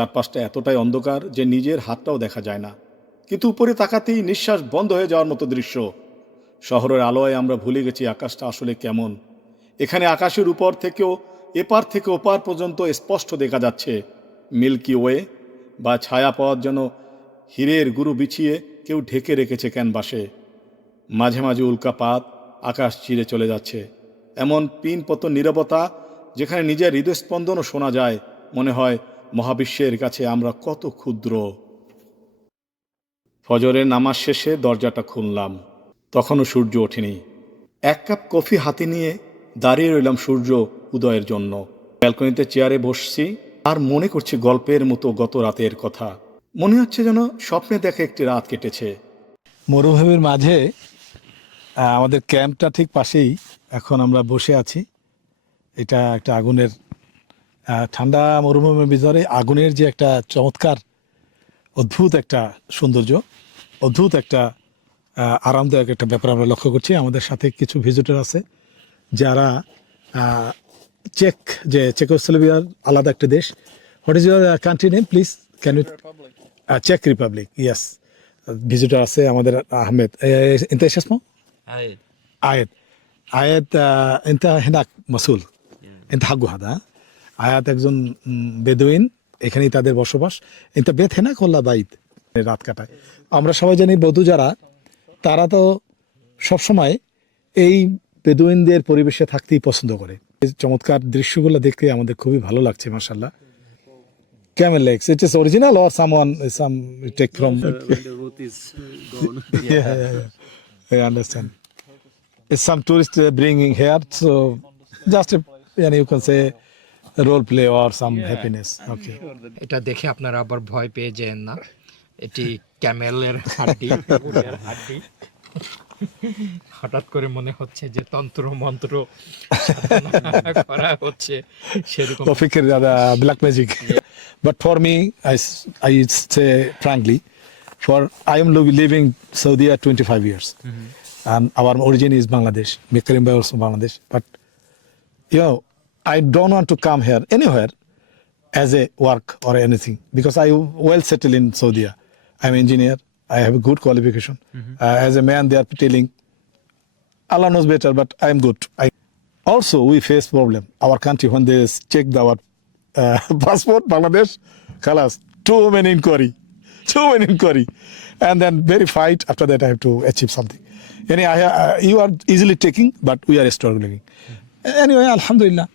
চারপাশটা এতটাই অন্ধকার যে নিজের হাতটাও দেখা যায় না, কিন্তু উপরে তাকাতেই নিঃশ্বাস বন্ধ হয়ে যাওয়ার মতো দৃশ্য। শহরের আলোয় আমরা ভুলে গেছি আকাশটা আসলে কেমন। এখানে আকাশের উপর থেকেও এপার থেকে ওপার পর্যন্ত স্পষ্ট দেখা যাচ্ছে মিল্কি ওয়ে বা ছায়াপথ, যেন হীরের গুরু বিছিয়ে কেউ ঢেকে রেখেছে ক্যানভাসে। মাঝে মাঝে উল্কাপাত আকাশ চিরে চলে যাচ্ছে, এমন পিনপতন নীরবতা যেখানে নিজের হৃদয়স্পন্দনও শোনা যায়। মনে হয় মহাবিশ্বের কাছে আমরা কত ক্ষুদ্র। ফজরের নামাজ শেষে দরজাটা খুললাম, তখনও সূর্য ওঠেনি। এক কাপ কফি হাতে নিয়ে দাঁড়িয়ে রইলাম সূর্য উদয়ের জন্য। ব্যালকনিতে চেয়ারে বসছি আর মনে করছি গল্পের মতো গত রাতের কথা। মনে হচ্ছে যেন স্বপ্নে দেখা একটি রাত কেটেছে। মরুভূমির মাঝে আমাদের ক্যাম্পটা ঠিক পাশেই এখন আমরা বসে আছি। এটা একটা আগুনের ঠান্ডা মরুভূমির ভিতরে আগুনের যে একটা চমৎকার অদ্ভুত একটা সৌন্দর্য, অদ্ভুত একটা আরামদায়ক একটা ব্যাপার আমরা লক্ষ্য করছি। আমাদের সাথে কিছু ভিজিটর আছে যারা চেকোস্লোভাকিয়ার আলাদা একটা দেশ। What is your country name please? Can you? চেক রিপাবলিক, ইয়েস। ভিজিটর আছে আমাদের আহমেদ। انت ايش اسمه؟ عايد عايد. عايد انت هناك مسؤول. انت حقه هذا ها؟ عايد একজন বেদুইন, এখানেই তাদের বসবাস। انت بيت هناك ولا بعيد؟ রাত কাটায়। আমরা সবাই জানি বধূ যারা, তারা তো সবসময় এই বেদুইনদের পরিবেশে থাকতেই পছন্দ করে। এই চমৎকার দৃশ্যগুলো দেখতে আমাদের খুবই ভালো লাগছে মাশাআল্লাহ। Camel Lakes, it is original or some take from? when the route is gone. I understand. It's some tourists bringing here, so just you can say a role play or some happiness. Okay. এটা দেখে আপনারা আবার ভয় পেয়ে যেন না, এটি ক্যামেলের হাড্ডি, উটের হাড্ডি। হঠাৎ করে মনে হচ্ছে যে তন্ত্র মন্ত্র সাধনা করা হচ্ছে সেরকম। Fikir black magic. But for me, I say frankly, I am living Saudi 25 years, and our origin is Bangladesh. Mekarim Bhai also Bangladesh, but I don't want to come here anywhere as a work or anything, because I well settled in Saudi. I'm an engineer. I have a good qualification. As a man, they are telling, Allah knows better, but I'm good. Also, we face problem. Our country, when they check our passport, Bangladesh, khalas, too many inquiry, and then verified. After that, I have to achieve something. You are easily taking, but we are struggling. Anyway, Alhamdulillah.